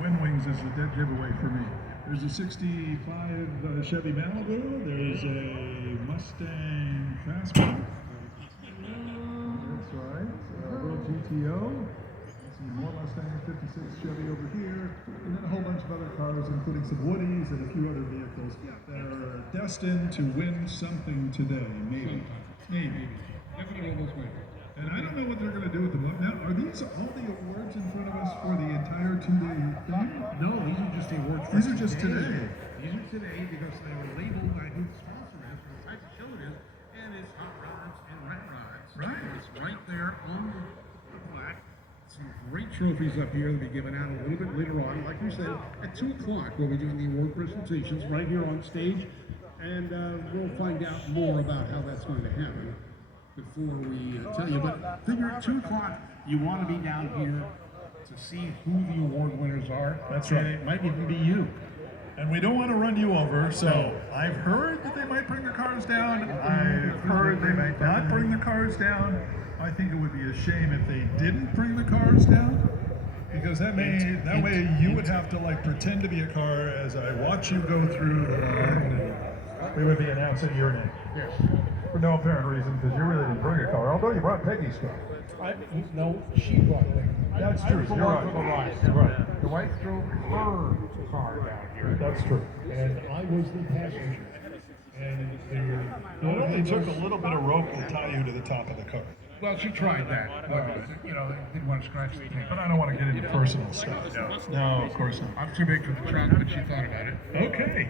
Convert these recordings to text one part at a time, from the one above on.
Wind Wings is a dead giveaway for me. There's a 65 Chevy Malibu. There's a Mustang Fastback. That's right. A little GTO. Some more Mustang 56 Chevy over here. And then a whole bunch of other cars, including some Woodies and a few other vehicles that are destined to win something today. Maybe. Maybe. Definitely on this way. And I don't know what they're going to do with them. Now, are these all the awards in front of us for the entire 2-day thing? No, these are just the awards. These are just today. These are today because they were labeled by who the sponsor is, or the type of show it is, and it's Hot Rods and Rat Rods. Right. It's right there on the plaque. Some great trophies up here that'll be given out a little bit later on. Like we said, at 2 o'clock we'll be doing the award presentations right here on stage, and we'll find out more about how that's going to happen before we tell you. But figure at 2 o'clock, you want to be down here to see who the award winners are. That's right. And it might even be you. And we don't want to run you over, so I've heard that they might bring the cars down. I've heard they might not bring the cars down. I think it would be a shame if they didn't bring the cars down, because that way you would have to like pretend to be a car as I watch you go through the line. We would be announcing your name. Yes. For no apparent reason, because you really didn't bring a car, although you brought Peggy's car. No, she brought it. That's true. You're right. Right. The wife drove her car down here. That's true. And I was the passenger. And It only took a little bit of rope to tie you to the top of the car. well, she tried that, but you know, they didn't want to scratch the thing. But I don't want to get into personal stuff. No, of course not. I'm too big for the truck, but she thought about it. Okay.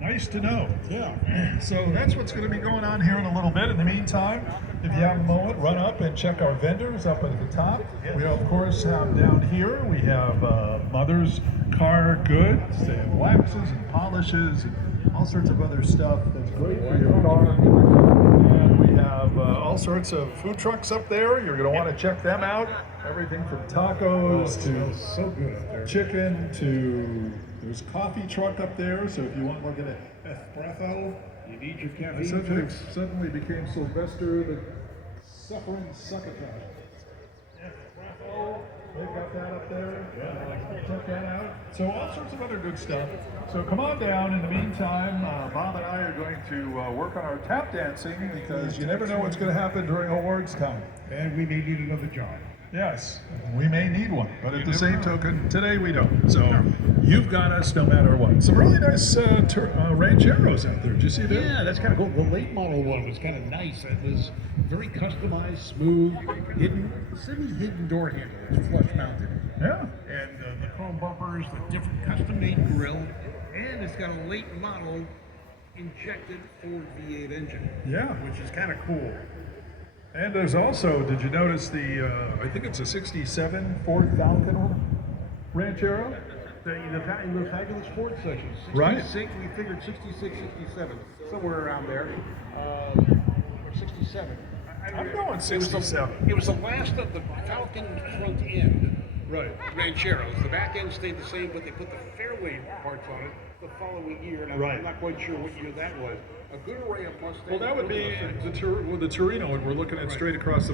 Nice to know. Yeah. So that's what's going to be going on here in a little bit. In the meantime, if you have a moment, run up and check our vendors up at the top. We, of course, have down here, we have Mother's Car Goods. They have waxes and polishes and all sorts of other stuff that's great for your car. And we have all sorts of food trucks up there. You're going to want to check them out. Everything from tacos to So good up there. chicken to there's a coffee truck up there, so if you want to look at an espresso, You need your caffeine. suddenly became Sylvester the suffering succotash. Espresso, they've got that up there. Yeah, check that out. So all sorts of other good stuff. So come on down. In the meantime, Bob and I are going to work on our tap dancing because you never know what's going to happen during awards time. And we may need another job. Yes, we may need one, but at the same token, today we don't. So you've got us no matter what. Some really nice rancheros out there. Did you see that? Yeah, that's kind of cool. The late model one was kind of nice. It was very customized, smooth, hidden door handle. It's flush mounted. Yeah. And the chrome bumpers, the different custom-made grill, and it's got a late model injected Ford V8 engine. Yeah. Which is kind of cool. And there's also, did you notice the, I think it's a 67 Ford Falcon Ranchero? The fabulous Ford section. 66, Right. We figured 66, 67, somewhere around there. Or 67. I'm going 67. It was the last of the Falcon front end. Right. Rancheros. The back end stayed the same, but they put the fairway parts on it the following year. And Right. I'm not quite sure what year that was. A good array of Mustangs. Well, that would be the Torino, and we're looking at straight across the